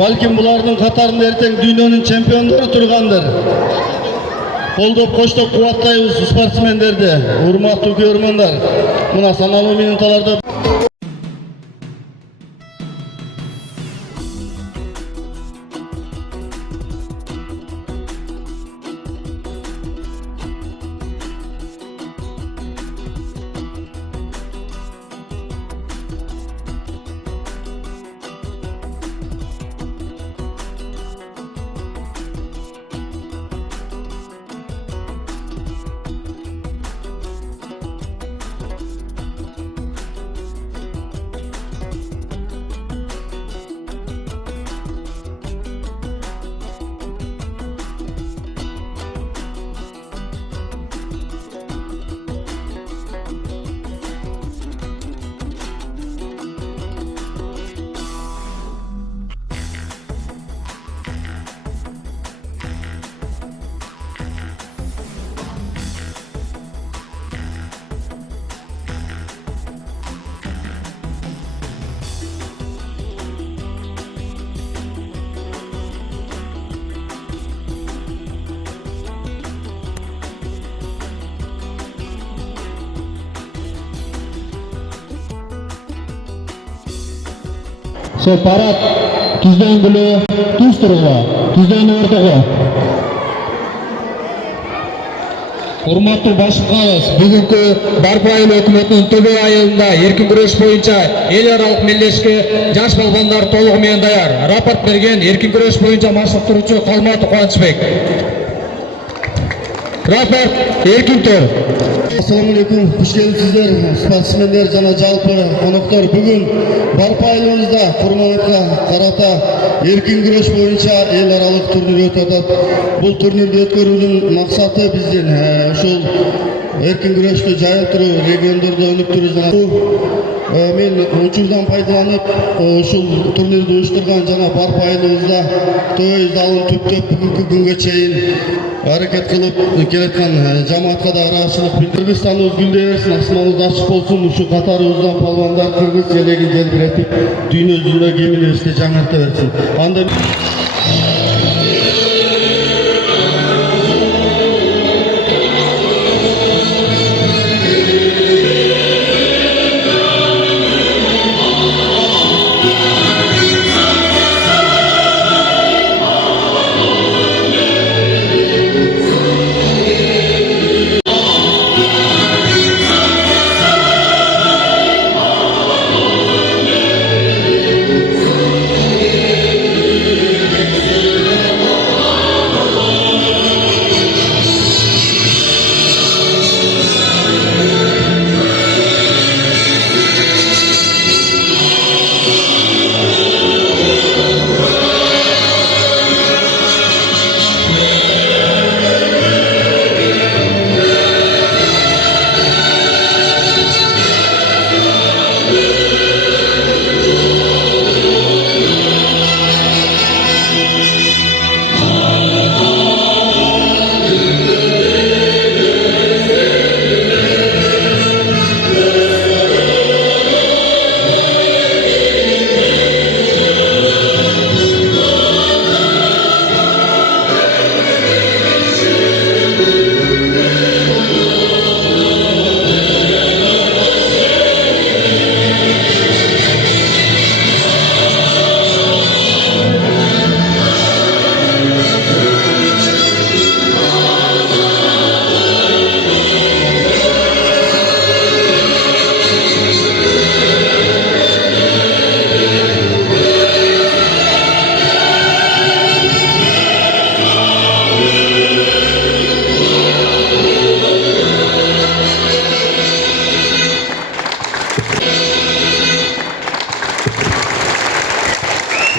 Balkim bulardın katarında erteң dünyanın çempionları turgandır. Koldoп коштоп кубаттайбыз спортсмендерди. Урматтуу көрөрмандар. Мына саналуу минуталарда Сол парад түзден гүлі түз тұруға, түзден ортаға. Урматтуу башкыбыз, бүгүнкү Барпы айыл өкмөтүнүн төбө айылында эркин күрөш боюнча эл аралык мелдешке жаш балбандар толугу менен даяр. Рапорт берген эркин күрөш боюнча маштыктыруучу Калматов Кубанычбек. Рапорт эркин төр. Assalamu alaikum, hoş geldinizler, sportsmenler, жана жалпы коноктор. Бүгүн Барпы айылыбызда Курманатка карата эркин күрөш боюнча эл аралык турнир өтүп атат. Бул турнирди өткөрүүнүн максаты биздин ушул эркин күрөштү жайылтыруу, региондордо өнүктүрүү жана мен учурдан пайдаланып ушул турнирди уюштурган жана Барпы айылыбызда той залын түптөп бүгүнкү күнгө чейин аракет кылып келаткан жамаатка да ыраазычылык билдирip, Кыргызстаныбыз гүлдөй берсин, асманыбыз ачык болсун, ушу катарыбыздан палвандар кыргыз элегин желбиретип, дүйнө жүзүндө кеминибизди жаңырта берсин. Анда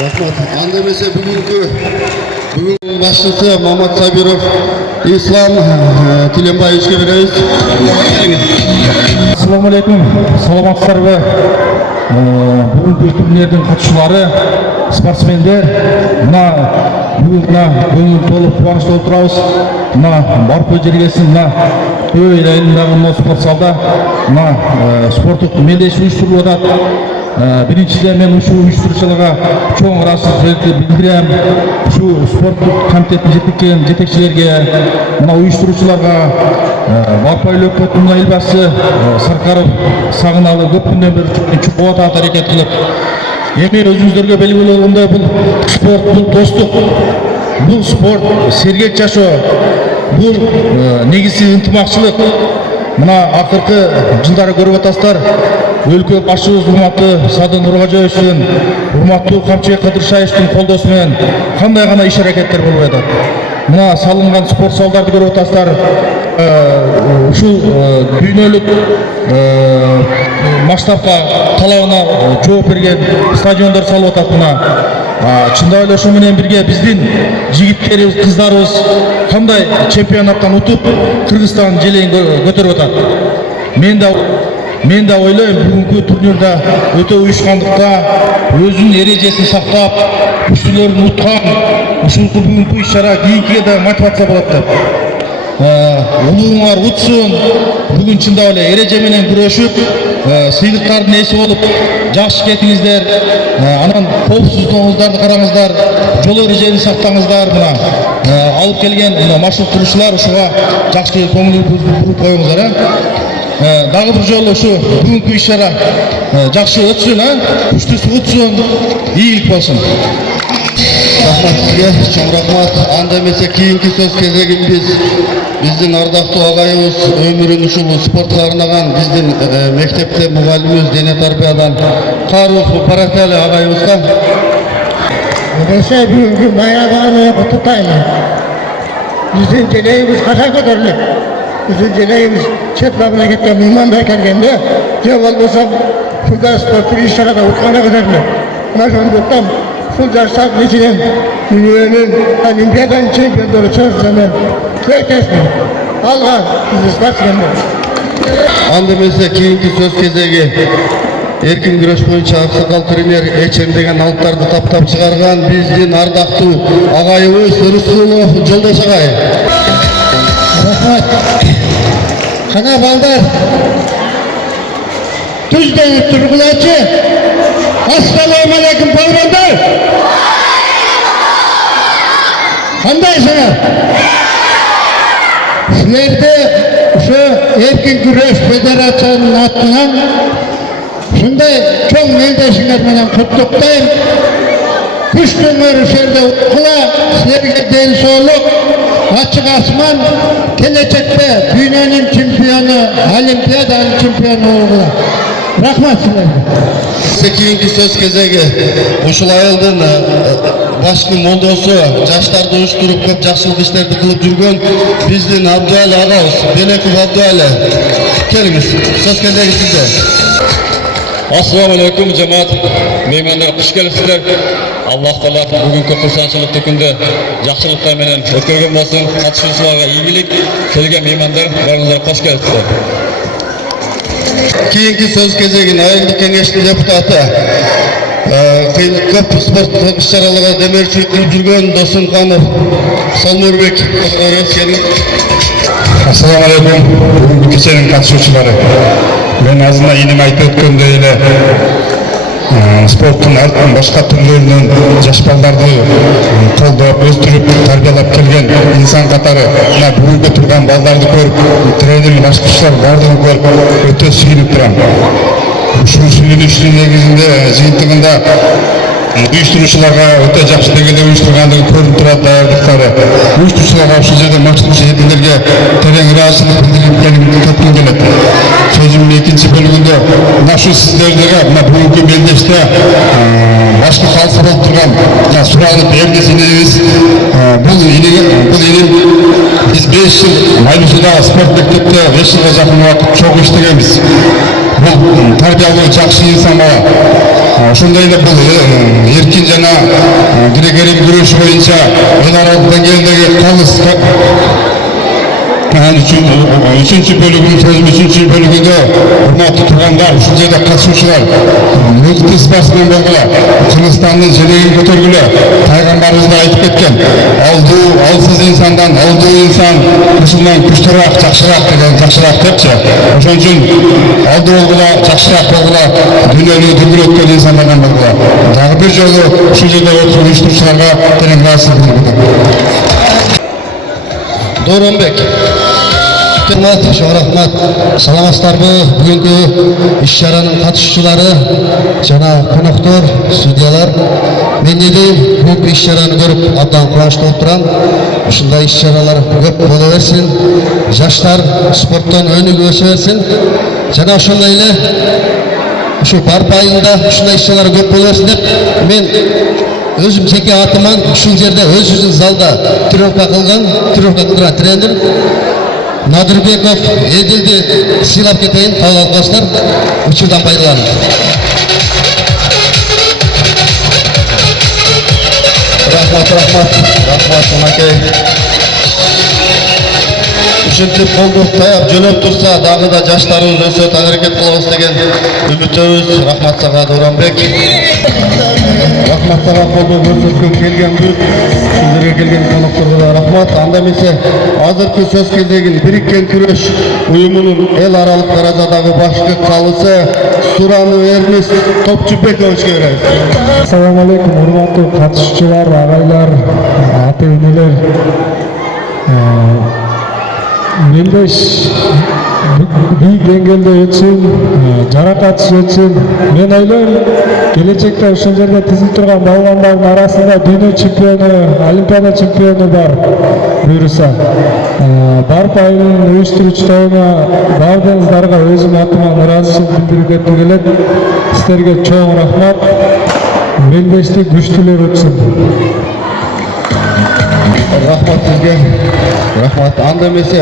Rahmat. Anda mesela bugün başlısı Muhammed Sabirov, İslam Tilembayevичке беребиz. Assalamu alaikum. Саламатсыздарбы? Бүгүнкү турнирдин катышуулары, спортсмендер, мына бүгүн көңүл толуп кубанычта отурабыз. Мына Барпы жергесин мына Көй айылындагы спорт залда мына спорттук мелдеш уюштурулуп атат. Биринчиден мен ушул уюштуруучуларга чоң ыраазычылык билдирем. Ушул спорттук комитеттин жетекчилерге, мына уюштуруучуларга, Барпайлы өкмөтүнүн элбасы Саркаров сагыналы көп күндөн бери чукуп атат аракет кылып. Эми өзүңүздөргө белгилүү болгондой бул спорт, бул достук, бул спорт, сергек жашоо, бул негизи ынтымакчылык. Мына акыркы жылдары көрүп атасыздар, өлкө башчыбыз урматтуу Садыр Нуркожоевичтин, урматтуу Камчыбек Кыдыршаевичтин колдоосу менен кандай гана иш аракеттер болуп атат. Мына салынган спорт залдарды көрүп атасыздар. Ушул дүйнөлүк масштабка талабына жооп берген стадиондор салып атат. Мына чындап эле ошо менен бирге биздин жигиттерибиз, кыздарыбыз кандай чемпионаттан утуп Кыргызстан желегин көтөрүп атат. Мен да ойлойм, бүгүнкү турнирда өтө уюшкандыкта, өзүнүн эрежесин сактап, күчтүүлөрүн уткан ушул бүгүнкү иш-чара кийинкиге да мотивация болот деп. Улууңар утсун, бүгүн чындап эле эреже менен күрөшүп, сыйлыктардын ээси болуп, жакшы кетиңиздер, анан коопсуздугуңуздарды караңыздар, жол эрежени сактаңыздар. Мына алып келген маршруттуучулар ушуга жакшы көңүл буруп коюңуздар. Дагы бир жолу ушу бүгүнкү иш-чара жакшы өтсүн, күчтүүсү утсун, ийгилик болсун. Рахмат сизге, чоң рахмат. Анда эмесе кийинки сөз кезегин биздин ардактуу агайыбыз өмүрүн ушул спортко арнаган биздин мектепте мугалимибиз, дене тарбиядан Каров Баратали агайыбызга. Эсе бүгүнкү майрамды куттуктайм. Биздин желегибиз качан көтөрүлөт? Биздин желегибиз чет мамлекеттен меймандар келгенде, же болбосо ушундай спорттук иш-чарада утканда көтөрүлөт. Мына ошондуктан ушул жаштардын ичинен дүйнөнүн олимпиаданын чемпиондору чыгышына мен тилектешмин. Алга биздин спортсмендер. Анда эмесе кийинки сөз кезеги эркин күрөш боюнча аксакал тренер Эчем деген алыптарды таптап чыгарган биздин ардактуу агайыбыз Рыскулов Жолдош агай. Рахмат. Кана балдар. Түздөгү тургулачы. Ассаламу алейкум балдар. Кандайсыңар? Силерди ошо эркин күрөш федерациянын атынан ушундай чоң мелдешиңер менен куттуктайм. Күчтүңөр ошол жерде укула, силерге ден соолук, ачык асман, келечекте дүйнөнүн чемпиону, олимпиаданын чемпиону болгула. Рахмат силерге. Кийинки сөз кезеги ушул айылдын башкы молдосу, жаштарды уюштуруп көп жакшылык иштерди кылып жүргөн биздин Абдуали агабыз, Белеков Абдуали. Келиңиз, сөз кезеги сизде. Assalamu alaikum cemaat, meymanlar kuş gelipsizler. Allah Taala bugünkü kursançılıkta günde yaxşılıklar menен ötkөрgөн bolsun. Katışucularga ийгилик, kelgen meymanlar barыңыздар hoş gelipsizler. Keyinki söz кезегин айылдык кеңештин депутаты, көп спорттук иш-чараларга демеушилик кылып жүргөн Досунканов Солмурбек. Assalamu alaikum, бүгүнкү кеченин катышуучулары. Мен азына инем айтып өткөндөй эле спорттун артын башка түрлөрүнөн жаш балдарды колдоп, өстүрүп, тарбиялап келген инсан катары мына бүгүнкү турган балдарды көрүп, тренер, башкачылар бардыгын көрүп өтө сүйүнүп турам. Ушул сүйүнүчтүн негизинде жыйынтыгында уюштуруучуларга өтө жакшы деңгээлде уюштургандыгы көрүнүп турат. Даярдыктары уюштуруучуларга ушул жерде максат жетилерге терең ыраазычылык билдирип кетким келет. Сөзүмдүн экинчи бөлүгүндө мына ушул сиздерге мына бүгүнкү мелдеште башкы калсы болуп турган суралып Эрдис инебиз, бул инем биз 5 жыл Айлусудагы спорт мектепте 5 жылга жакын убакыт чогуу иштегенбиз. Бул тарбиялуу жакшы инсан бала. Ошондой эле бул эркин жана грек-рим күрөшү боюнча эл аралык деңгээлдеги калыс үчүнчү бөлүгүндө урматтуу тургандар, ушул жерде катышуучулар мыкты спортсмен болгула, Кыргызстандын желегин көтөргүлө, пайгамбарыбыздын да айтып кеткен. Алсыз инсандан алдуу инсан ушундан күчтүүрөөк, жакшыраак деген жакшыраак депчи. Ошон үчүн алдуу болгула, жакшыраак болгула, дүйнөнү дүргүрөткөн инсандардан болгула. Дагы бир жолу ушул жерде отурган уюштуруучуларга терең ыраазычылык билдирдим. Дооронбек. Рахмат. Саламатсыздарбы? Бүгүнкү иш-чаранын катышуучулары жана коноктор, судьялар. Мен не дейм, бүгүнкү иш-чараны көрүп абдан кубанычтуу болуп турам. Ушундай иш-чаралар көп боло берсин. Жаштар спорттон өнүгүп өсө берсин. Жана ошондой эле ушу Барпы айылында ушундай иш-чаралар көп боло берсин деп мен өзүм жеке атыман ушул жерде өзүбүздүн залда тренировка кылган тренер Надырбеков Эдилди сыйлап кетейин, кабыл алып коесуздар. Учурдан пайдаланып. Рахмат, Макей. Ушинтип колду таяп жөнөп турса, дагы да жаштарыбыз өсөт, аракет кылабыз деген үмүттөбүз. Рахмат сага, Дооронбек. Рахмат сага колду көрсөткөн келген бүт сиздерге келген конокторго да рахмат. Анда эмесе азыркы сөз кезегин Бириккен күрөш уюмунун эл аралык даражадагы башкы калысы Сурану Эрнис Топчубековичке беребиз. Assalamu alaikum, урматтуу катышуучулар, агайлар, ата-энелер. Мелдеш бийик деңгээлде өтсүн, жаракатсыз өтсүн. Мен ойлойм, келечекте ошол жерде тизилип турган балбандардын арасында дүйнө чемпиону, олимпиада чемпиону бар буюрса. Барпы айылынын уюштуруучу тобуна бардыгыңыздарга өзүм атыман ыраазычылык билдиргим келет. Сиздерге чоң рахмат. Мелдешти күчтүүлөр өтсүн. Рахмат сизге. Рахмат. Анда эмесе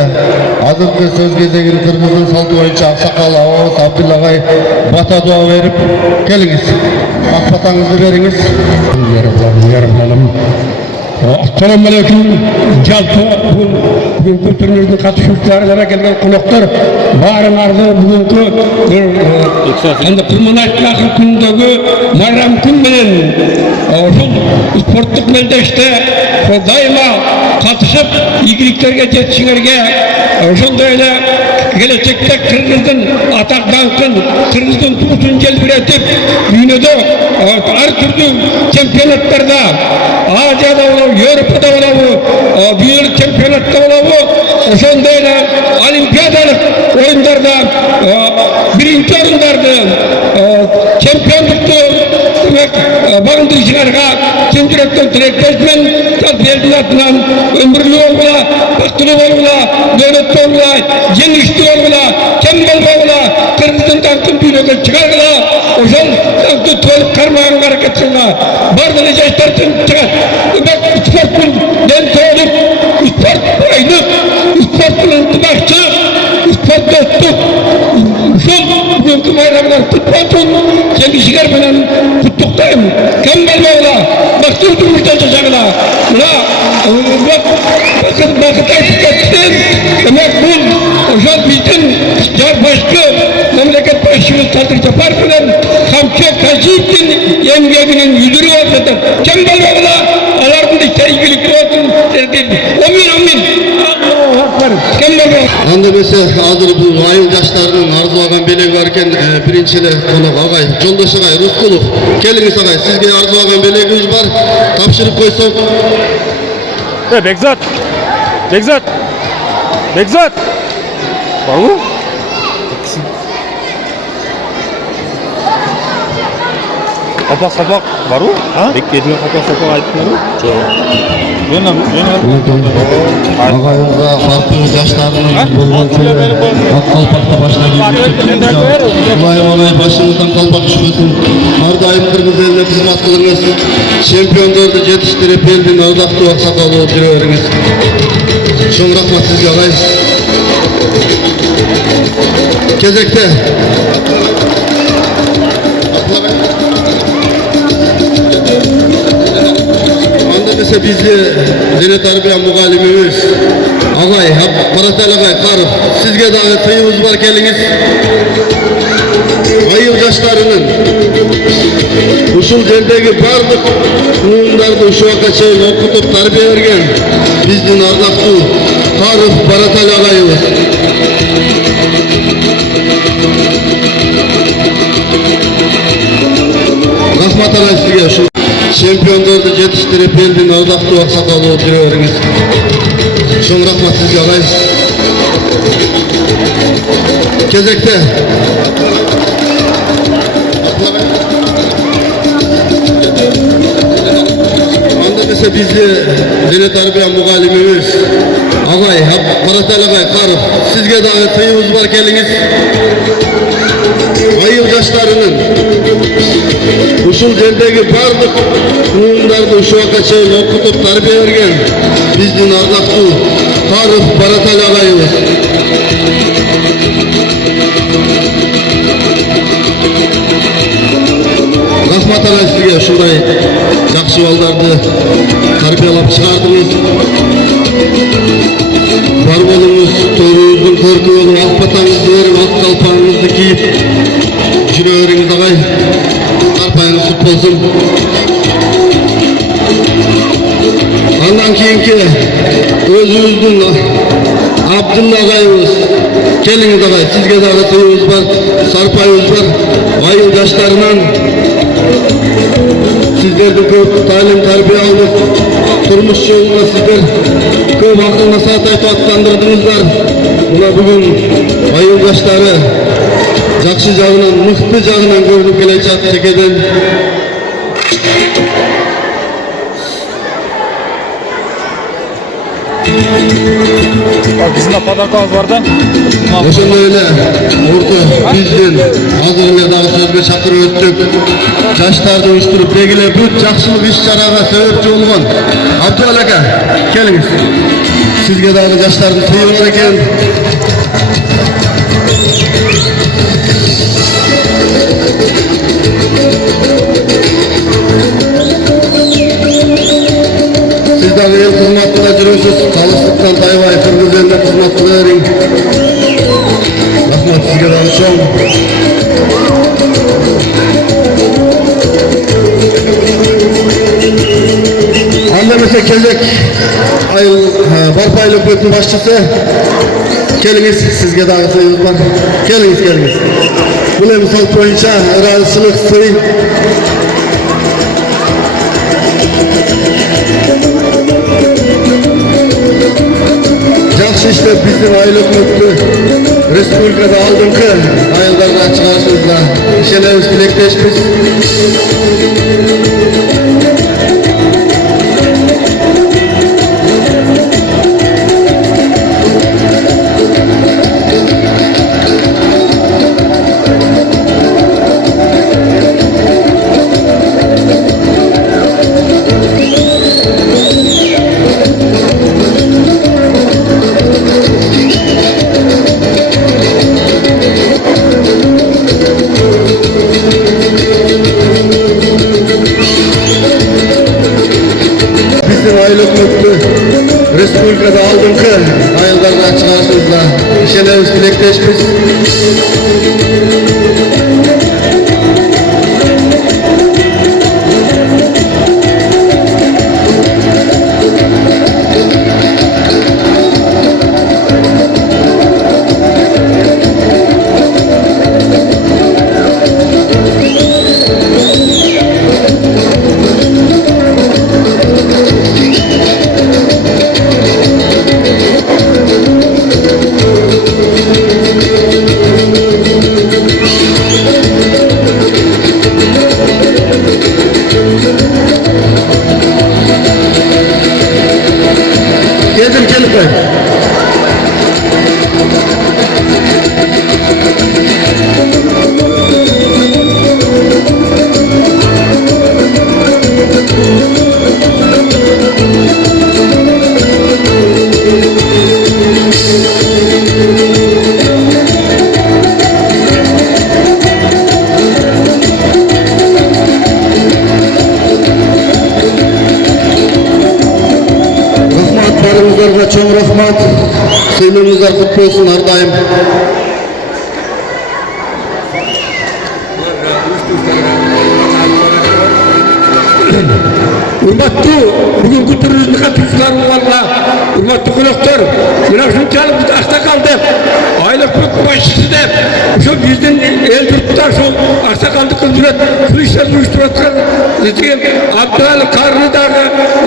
азыркы сөз кезегин кыргыздын салты боюнча аксакал Абабас Абдуллагай бата дуа берип келиңиз. Ак батаңызды бериңиз. Assalamu alaikum. Жалпы бүгүнкү турнирдин катышуучуларына келген коноктор баарыңарды бүгүнкү анда курманайттын акыркы күнүндөгү майрам күн менен ошол спорттук мелдеште дайыма катышып ийгиликтерге жетишиңерге, ошондой эле келечекте кыргыздын атак даңкын, кыргыздын туусун желбиретип, дүйнөдө ар түрдүү чемпионаттарда, Азияда болобу, Европада болобу, дүйнөлүк чемпионатта болобу, ошондой эле олимпиадалык оюндарда биринчи орундарды, чемпиондукту багындырышыңарга чын жүрөктөн тилектешмин. Элдин атынан өмүрлүү болгула, бактылуу болгула, дөөлөттүү болгула, жеңиштүү болгула, кем болбогула, кыргыздын даңкын дүйнөгө чыгаргыла, ошол даңкты толук кармаганга аракет кылгыла. Бардыгы жаштар чыгат. Демек спорттун ден соолук, спорт байлык, спорттун ынтымакчы, спорт достук. Ушул бүгүнкү майрамдар кут болсун, жеңишиңер менен куттуктайм. Кем болбогула, бактылуу турмушта жашагыла. Мына бакыт айтып кетсин. Демек бул ошол биздин башкы мамлекет башчыбыз Садыр Жапаров менен Камчы Кажиевдин эмгегинин үлүрү болуп жатат. Кем болбогула, алардын иштери ийгиликтүү болсун. Амин. Кем болбогула. Анда эмесе азыр бул айыл жаштарынын арзулаган белеги бар экен. Биринчи эле конок агай, Жолдош агай Рыскулов. Келиңиз агай, сизге арзулаган белегибиз бар. Тапшырып койсок. Бекзат. Барбы? Сапақ барбы? Беккедин сапақ айттыңарбы? Жок. Агайга Барпы жаштарынын болгон ак калпакты башына кийип, улай башыңыздан калпак түшпөсүн. Ар дайым кыргыз элине кызмат кылыңыз. Чемпиондорду жетиштирип, элдин ардактуу аксакалы болуп жүрө бериңиз. Чоң рахмат сизге агай. Кезекте анда эмесе бизди дене тарбия мугалимибиз агай Баратал агай Каров, сизге дагы тыйыбыз бар, келиңиз. Айыл жаштарынын ушул жердеги бардык уюмдарды ушул убакка чейин окутуп тарбия берген биздин ардактуу Каров Баратал агайыбыз. Рахмат агай сизге ушул чемпиондорду жетиштирип элдин ардактуу аксакалы болуп жүрө бериңиз. Чоң рахмат сизге агай. Кезекте анда эмесе бизди дене тарбия мугалимибиз агай Баратал агай Каров, сизге дагы тыйыбыз бар, келиңиз. Айыл жаштарынын ушул жердеги бардык уюмдарды ушул убакка чейин окутуп тарбия берген биздин ардактуу Каров Баратал агайыбыз. Рахмат агай сизге ушундай жакшы балдарды тарбиялап чыгардыңыз. Бар болуңуз, төрүбүздүн көркү болуп, ак батаңызды берип, ак калпагыңызды кийип жүрө бериңиз агай. Тарпайыңыз кут болсун. Андан кийинки өзүбүздүн Абдулла агайыбыз, келиңиз агай, сизге дагы тыйыбыз бар, сарпайыбыз бар. Айыл жаштарынан сиздерди көп талим тарбия алдык, турмуш жолуна сиздер көп акыл насаат айтып аттандырдыңыздар. Мына бүгүн айыл жаштары жакшы жагынан, мыкты жагынан көрүнүп келе жатат чекеден. Биздин подаркабыз бар да. Ошондой эле мурду биздин азыр эле дагы сөзгө чакырып өттүк. Жаштарды уюштуруп дегиле бүт жакшылык иш-чарага себепчи болгон Абдулла ака, келиңиз. Сизге дагы жаштардын тыйы бар экен. Siz dagы эл кызматында жүрөсүз, калыстыктан тайбай кыргызелде кызмат кыла бериң. Рахмат сизге дагы чоң. Анда эмесе кезек айыл Барпа айыл өкмөтүнүн башчысы, келиңиз, сизге дагы тыйыбыз бар. Келиңиз. Бул эми салт боюнча ыраазычылык тый. Жакшы иштеп биздин айыл өкмөтү республикада алдыңкы айылдарга чыгарышыбызга ишенебиз, тилектешпиз. Айыл өкмөтү республикада алдыңкы айылдарга чыгарышыбызга ишенебиз, тилектешпиз. чоң рахмат. Сыйлығыңыздар құтты болсын әрдайым. Hurmatli bugungi turimizni qatnashchilar va hurmatli qonaqlar, mana shunchalik biz asta qoldik. Oila boshchisi deb shu bizning el yurtlar shu aqsaqaldi qildirib, shu ishlarni uyushtirayotgan lekin Abdul Qarnidagi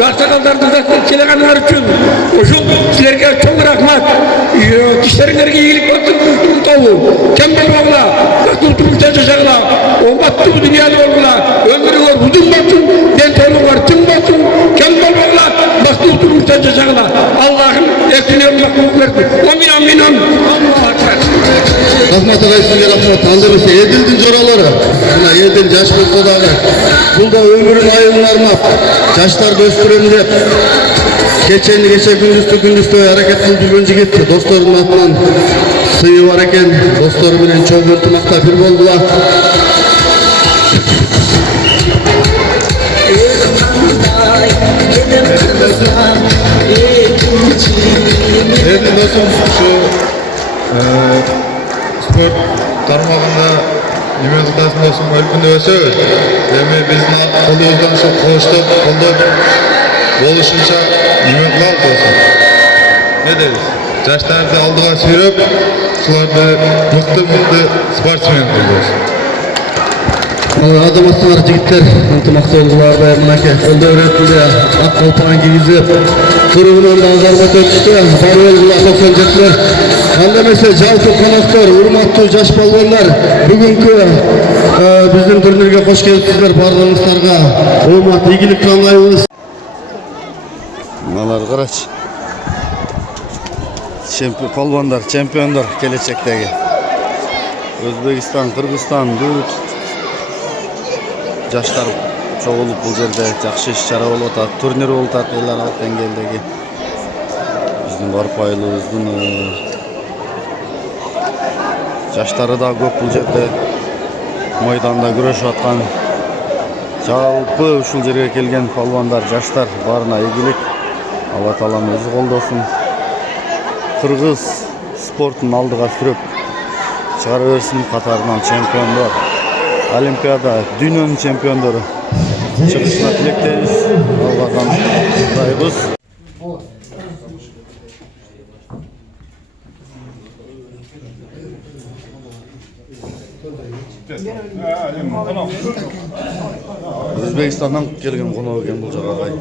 aqsaqallarga kelganlar uchun shu sizlarga cho'ng rahmat. Kishilarga iyilik bo'lsin, to'g'ri. Kim bilmoqlar, qattiq turishda yashag'lar, hurmatli dunyoda bo'lganlar, ömrü var, uzun bo'lsin, dentoğlu var, tüm olsun, kemal ollar, mahsus duruşta yaşayacaklar. Allah'ın ekmeğine mahsus versin. Amin amin amin. Allah'a ekber. Rahmat ağay sizge rahmat. Aldırırsa Edil'din joraları. Buna Edil yaş bolsa dağı. Bulda ömrün ayını arnap. Yaşlarda östürem dep. Geçe gündüztü hareket kılıp жүрген жигит. Dostlarının atынан sıyı var eken. Dostları bilen çok ынтымақта bir boldular. Endi dostum şu sport tarmog'ida nima qilasiz dostum erkin o'sib, endi bizni qo'limizdan shu qo'shib, qo'llab bo'lishuncha nima qilamiz dostum? Ne deysiz? Yoshlarni oldiga surib, shularni mıқты sportsmen qilamiz. Adam aslanlar jigitler, ынтымақта oldularda, mınaki қолда öğretildi, ақ қалпаған кигізіп, тұрғынан да азарбат өтішті, бар oldular 97'ler. Әндемесе жалпы қонақтар, урматтуу жаш балуандар, бүгінгі біздің турнирге қош келіпсіздер, барлығыңыздарға омат, игілік қалаймыз. Мыналар қарашы. Балуандар, чемпиондар келешектегі. Өзбекстан, Қырғызстан, бүт жаштар чогулуп бул жерде жакшы иш-чара болуп атат, турнир болуп атат эл аралык деңгээлдеги. Биздин барпайлыбыздын жаштары да көп бул жерде майданда күрөшүп аткан. Жалпы ушул жерге келген палвандар, жаштар баарына ийгилик. Алла таалам өзү колдосун. Кыргыз спортун алдыга сүрүп чыгара берсин, катарынан чемпиондор, Олимпиада, дүйнөнүн чемпиондору чыгышына тилектейбиз. Алладан куттайбыз. Өзбекстандан келген конок экен бул жака агай.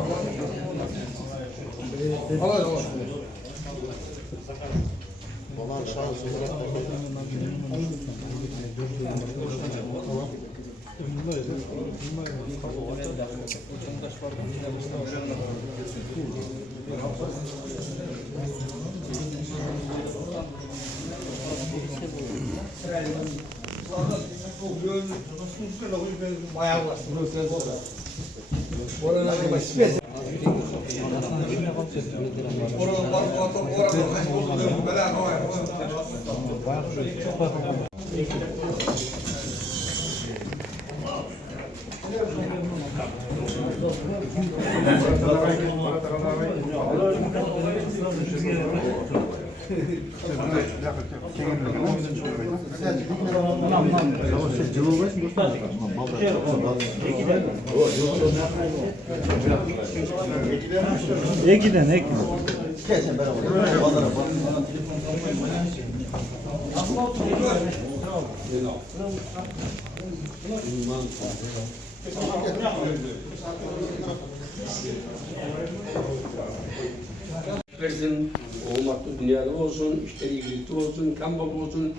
Versin, olmakta dünyada olsun, işleri ilgilikli olsun, kambal olsun.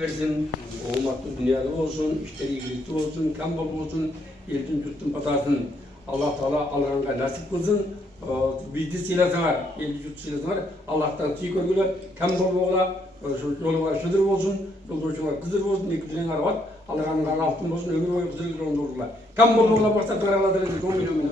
versin, olmakta dünyada olsun, işleri iyilikte olsun, kan bol olsun, elin tutun patasın. Allah Teala Allah'ın nasip kılsın. Bizi silasınlar, elin tut silasınlar. Allah'tan tüy görgüler, kan bol ola, yollar şudur olsun, yolculuklar kızır olsun, ekibinin arabat. Allah'ın altın olsun, ömür boyu kızır kızır olurlar. Kan bol ola başta karaladırız, 10 milyon.